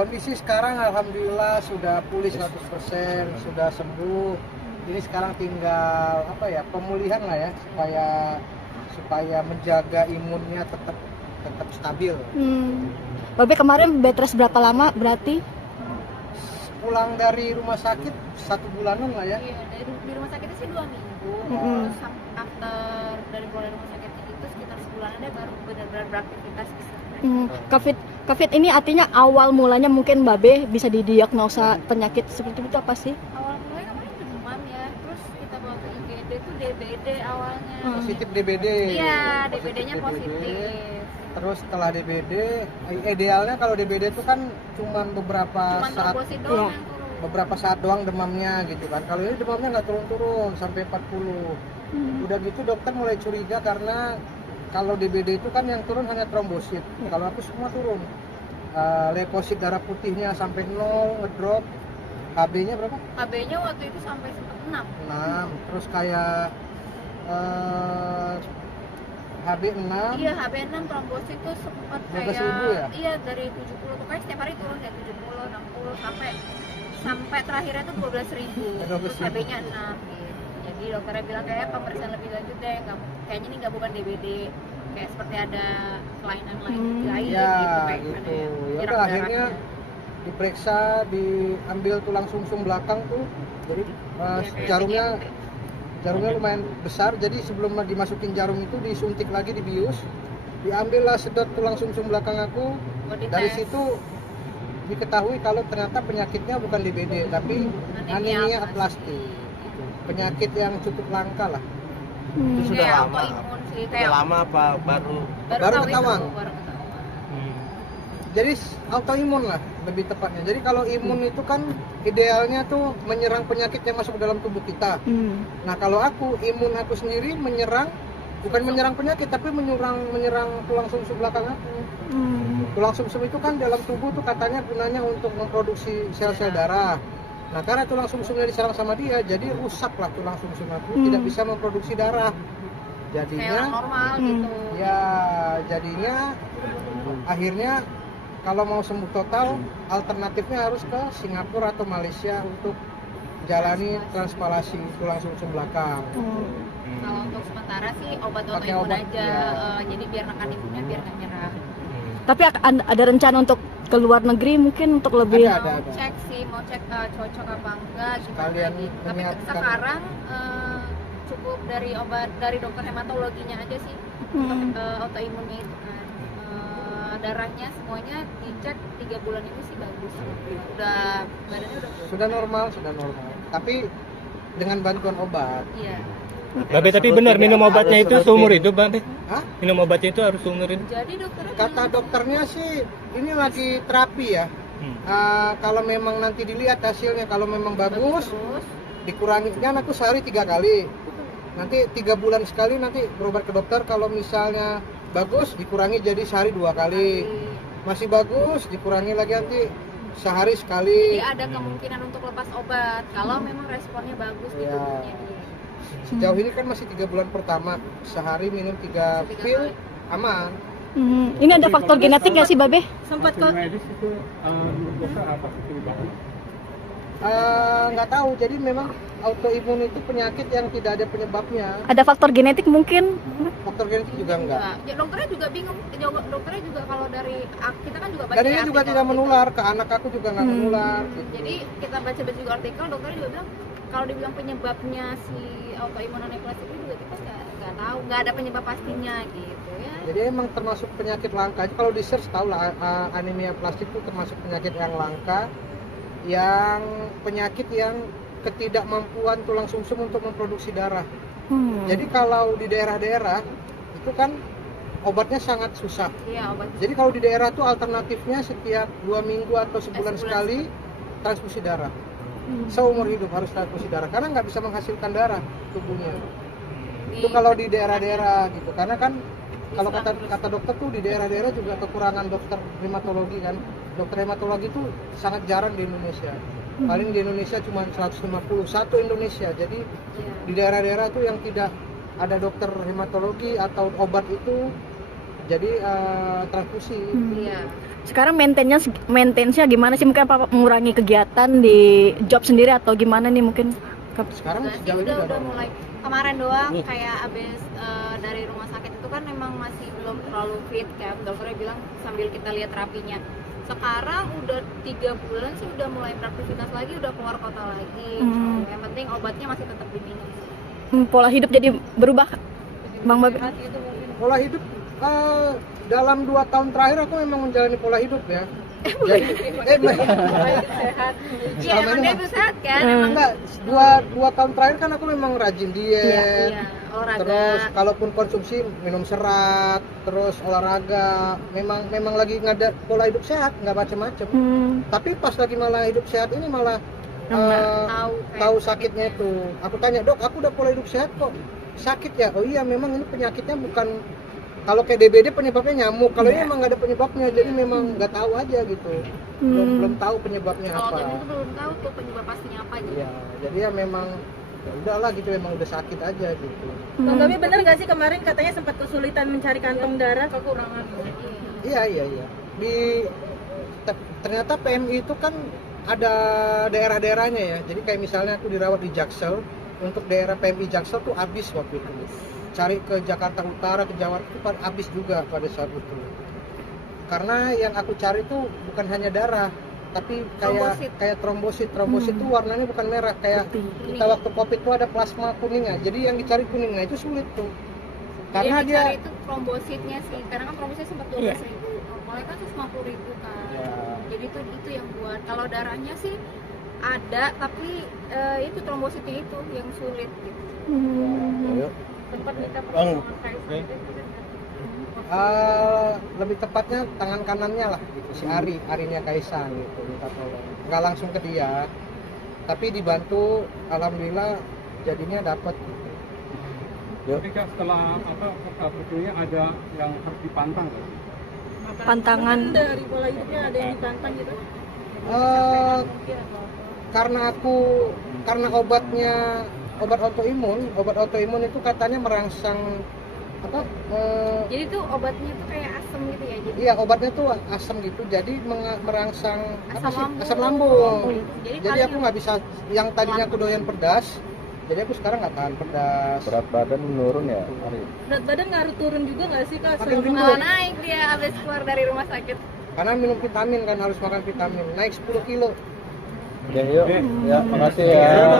Kondisi sekarang alhamdulillah sudah pulih 100%, sudah sembuh. Ini sekarang tinggal pemulihan lah ya, supaya menjaga imunnya tetap stabil. Babe kemarin bed rest berapa lama berarti? Pulang dari rumah sakit 1 bulanan lah ya. Iya, di rumah sakitnya sih 2 minggu. Terus after dari keluar dari rumah sakit itu sekitar sebulan ada baru benar-benar beraktivitas bisa. COVID ini artinya awal mulanya mungkin Babe bisa didiagnosa penyakit seperti itu apa sih? Awal mulanya kemarin demam ya, terus kita bawa ke IGD itu DBD awalnya. Positif DBD. Iya, DBD-nya positif. Terus setelah DBD, idealnya kalau DBD itu kan cuman beberapa saat trombosit doang yang turun. beberapa saat doang demamnya gitu kan. Kalau ini demamnya nggak turun-turun sampai 40. Udah gitu dokter mulai curiga karena kalau DBD itu kan yang turun hanya trombosit. Kalau aku semua turun. Leukosit darah putihnya sampai 0, ngedrop. HB-nya berapa? HB-nya waktu itu sampai 6. 6. Terus kayak HB 6. Iya, HB 6 trombosit tuh sempat kayak 12.000 ya? Iya, dari 70 pokoknya setiap hari turun ya 70, 60 sampai terakhirnya tuh 12.000. Terus HB-nya 6 gitu. Jadi dokternya bilang kayak pemeriksaan lebih lanjut deh, kayaknya ini nggak bukan DBD, kayak seperti ada kelainan lain lain Ya, gitu kayak gitu. ada yang Ya nyerap udah akhirnya darahnya. diperiksa, diambil tulang sumsum belakang tuh. Jadi Kayak jarumnya TGMT. lumayan besar, jadi sebelum dimasukin jarum itu disuntik lagi, dibius, diambillah sedot tulang sumsum belakang aku. Body Dari test. situ diketahui kalau ternyata penyakitnya bukan DBD tapi anemia aplastik, penyakit yang cukup langka lah. Itu sudah Kayak lama. autoimun sih, Sudah kayak lama apa baru? Baru tahu ketahuan. itu, baru ketahuan. Jadi autoimun lah lebih tepatnya. Jadi kalau imun itu kan idealnya tuh menyerang penyakit yang masuk ke dalam tubuh kita. Nah kalau imun aku sendiri bukan menyerang penyakit tapi menyerang tulang sumsum belakang aku. Tulang sumsum itu kan dalam tubuh tuh katanya gunanya untuk memproduksi sel-sel darah. Nah karena tulang sumsumnya diserang sama dia, jadi rusak lah tulang sumsum aku, tidak bisa memproduksi darah. Kayak orang Jadinya normal gitu. ya jadinya akhirnya kalau mau sembuh total alternatifnya harus ke Singapura atau Malaysia untuk jalani transplantasi tulang sumsum belakang. Kalau untuk sementara sih obat Pakai autoimun obat, aja, ya. jadi biar nekan imunnya biar nggak nyerah. Tapi ada rencana untuk ke luar negeri mungkin untuk lebih Ada. Mau cek sih, mau cek cocok apa enggak gimana Sekalian gitu. Tapi menyiapkan. sekarang cukup dari obat dari dokter hematologinya aja sih untuk autoimunnya itu kan. Darahnya semuanya dicek 3 bulan ini sih bagus. Udah badannya udah Sudah normal. Tapi dengan bantuan obat. Iya. Babe tapi benar minum obatnya itu seumur hidup, Babe. Hah? Minum obatnya itu harus seumur hidup. Jadi dokternya Kata bilang, dokternya sih ini lagi terapi ya. Kalau memang nanti dilihat hasilnya, kalau memang bagus, terus dikurangi. Kan aku sehari 3 kali. Nanti 3 bulan sekali nanti berobat ke dokter. Kalau misalnya bagus dikurangi jadi sehari 2 kali. Masih bagus dikurangi lagi nanti sehari sekali. jadi ada kemungkinan untuk lepas obat kalau memang responnya bagus di Ya. tubuhnya dia. Sejauh ini kan masih 3 bulan pertama, sehari minum 3 Tiga pil kali. aman. Ini ada faktor genetik nggak sih Babe? Sempat kok medis itu menurut dokter apa sih penyebabnya? Nggak tahu, jadi memang autoimun itu penyakit yang tidak ada penyebabnya. Ada faktor genetik mungkin? Faktor genetik juga enggak. Ya, dokternya juga bingung. Dokternya juga kalau dari kita kan juga baca Dan ini juga artikel tidak gitu. menular, ke anak aku juga nggak menular. Gitu. Jadi kita baca-baca juga artikel, dokternya juga bilang kalau dibilang penyebabnya si autoimun anaplastik itu juga kita nggak tahu, nggak ada penyebab pastinya gitu ya. Jadi emang termasuk penyakit langka. Kalau di search tahu lah anemia plastik itu termasuk penyakit yang langka, yang penyakit yang ketidakmampuan tulang sumsum untuk memproduksi darah. Jadi kalau di daerah-daerah itu kan obatnya sangat susah. Iya, obat. Jadi kalau di daerah tuh alternatifnya setiap 2 minggu atau sebulan sekali transfusi darah. Seumur hidup harus transfusi darah karena nggak bisa menghasilkan darah tubuhnya. Itu kalau di daerah-daerah gitu. Karena kan kalau kata dokter tuh di daerah-daerah juga kekurangan dokter hematologi kan. Dokter hematologi itu sangat jarang di Indonesia. Paling di Indonesia cuma 151 Indonesia. Jadi di daerah-daerah tuh yang tidak ada dokter hematologi atau obat itu jadi transfusi. Iya. Sekarang maintenance-nya gimana sih? Mungkin apa mengurangi kegiatan di job sendiri atau gimana nih mungkin? Sekarang Enggak sih, sejauh ini udah mulai kemarin doang Nih. kayak abis dari rumah sakit itu kan memang masih belum terlalu fit kan, dokternya bilang sambil kita lihat terapinya. Sekarang udah 3 bulan sih udah mulai beraktivitas lagi, udah keluar kota lagi. Yang penting obatnya masih tetap diminum. Pola hidup jadi berubah, Bang Babe. Sehat gitu mungkin. pola hidup dalam 2 tahun terakhir aku memang menjalani pola hidup ya. Jadi Sehat. Iya, Selama emang ini dia mah- tuh sehat kan? enggak, dua tahun terakhir kan aku memang rajin diet. Iya, olahraga. Terus kalaupun konsumsi minum serat, terus olahraga, memang lagi ngada pola hidup sehat, nggak macem-macem. Tapi pas lagi malah hidup sehat ini malah tahu sakitnya itu. Aku tanya, "Dok, aku udah pola hidup sehat kok. Sakit ya?" "Oh iya, memang ini penyakitnya bukan kalau kayak DBD penyebabnya nyamuk. Kalau ini emang nggak ada penyebabnya, jadi memang nggak tahu aja gitu. Belum tahu penyebabnya Kalau apa." autoimun tuh belum tahu tuh penyebab pastinya apa gitu. Iya, jadi ya memang ya udahlah gitu, memang udah sakit aja gitu. Bang Babe bener nggak sih kemarin katanya sempat kesulitan mencari kantong darah? Kekurangan. Iya. Ternyata PMI itu kan ada daerah-daerahnya ya. Jadi kayak misalnya aku dirawat di Jaksel, untuk daerah PMI Jaksel tuh habis waktu itu. Cari ke Jakarta Utara, ke Jawa itu habis juga pada saat itu. Karena yang aku cari tuh bukan hanya darah, tapi kayak trombosit. Trombosit tuh warnanya bukan merah kayak kita waktu Covid tuh ada plasma kuningnya. Jadi yang dicari kuningnya itu sulit tuh. Karena Yang dia dicari itu trombositnya sih, karena kan trombositnya sempat 12.000, normalnya kan 150.000 kan. Ya. Jadi itu yang buat. Kalau darahnya sih ada, tapi itu trombositnya itu yang sulit gitu. Sempat minta pertolongan Kaisar. Lebih tepatnya tangan kanannya lah gitu, si Arinya Kaisang gitu, minta tolong. Nggak langsung ke dia, tapi dibantu, alhamdulillah jadinya dapat. Ketika setelah sebetulnya ada yang harus dipantang kan? Pantangan. Dari pola hidupnya ada yang ditantang gitu? Karena obat autoimun itu katanya merangsang Jadi tuh obatnya tuh kayak asam gitu ya. Jadi iya, obatnya tuh asam gitu, jadi merangsang asam lambung. lambung. Jadi Jadi aku nggak bisa, yang tadinya aku doyan pedas, jadi aku sekarang nggak tahan pedas. Berat badan menurun ya, Ari? Berat badan ngaruh turun juga nggak sih kak? Makin Selama gendut. naik dia abis keluar dari rumah sakit. Karena minum vitamin kan, harus makan vitamin, naik 10 kilo. Ya yuk, ya makasih ya.